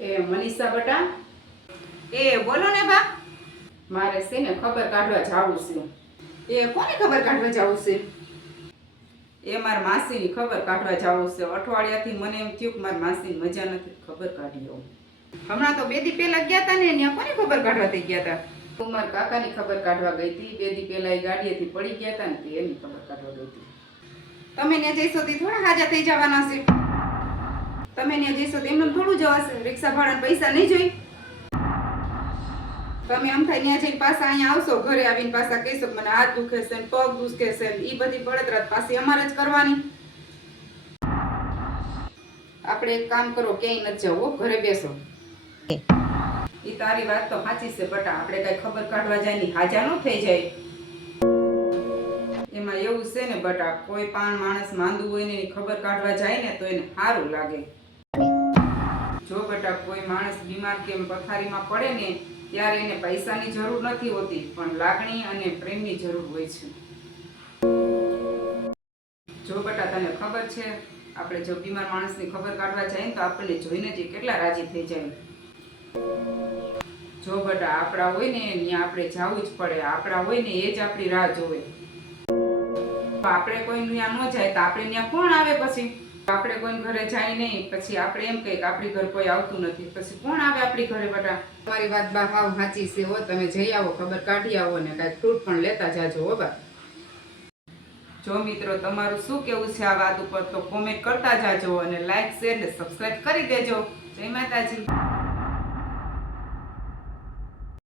એ મનીષા બટા, એ બોલો ને બા. મારે છે ને ખબર કાઢવા જાવું છે. એ કોની ખબર કાઢવા જાવું છે? એ મારા માસીની ખબર કાઢવા જાવું છે. અઠવાડિયાથી મને એમ થયું કે મારા માસીની મજા નથી, ખબર કાઢી આવું. હમણાં તો 2 દી પહેલા ગયા તા ને, ત્યાં કોની ખબર કાઢવા થઈ ગયા તા? હું મારા કાકાની ખબર કાઢવા ગઈ હતી. 2 દી પહેલા એ ગાડીએથી પડી ગયા હતા ને, એની ખબર કાઢવા ગઈ હતી. તમે ત્યાં જઈશો તો થોડા હાજા થઈ જવાના છે. તમે ત્યાં જઈશો તો એમને થોડું જવાશે. રિક્ષા ભાડા પૈસા નહીં જોઈ. તમે આમ થાય ત્યાં જઈને પાછા અહીંયા આવશો, ઘરે આવીને પાછા કહેશો કે મને હાથ દુખે છે, પગ દુખે છે, એ બધી બળતરા પાછી અમારે જ કરવાની. આપણે એક કામ કરો, ક્યાંય નથી જવું, ઘરે બેસો. એ તારી વાત તો સાચી છે બટા, આપણે કઈ ખબર કાઢવા જાય ને હાજા ન થઈ જાય. એમાં એવું છે ને બટા, કોઈ પણ માણસ માંદું હોય ને એની ખબર કાઢવા જાય ને તો એને સારું લાગે. જો બટા, કોઈ માણસ બીમાર કે પથારીમાં પડે ને ત્યારે એને પૈસાની જરૂર નથી હોતી, પણ લાગણી અને પ્રેમની જરૂર હોય છે. જો બટા, તને ખબર છે, આપણે જો બીમાર માણસની ખબર કાઢવા જાય ને તો આપણને જોઈને જ કેટલા રાજી થઈ જાય. જો બટા, આપણા હોય ને ત્યાં આપણે જવું જ પડે. આપણા હોય ને એ જ આપણી રાહ જોવે. આપણે કોઈ ત્યાં ન જાય તો આપણે ત્યાં કોણ આવે? પછી આપણે કોઈ ઘરે જાય નહીં, પછી આપણે એમ કહીએ કે આપણી ઘર કોઈ આવતું નથી, પછી કોણ આવે આપણી ઘરે? બટા, તમારી વાત બા હાવ સાચી છે હો. તમે જઈ આવો, ખબર કાઢી આવો ને કાંઈક ફ્રૂટ પણ લેતા જાજો હો બા. જો મિત્રો, તમારું શું કેવું છે આ વાત ઉપર તો કોમેન્ટ કરતા જાજો અને લાઈક, શેર ને સબસ્ક્રાઇબ કરી દેજો. જય માતાજી.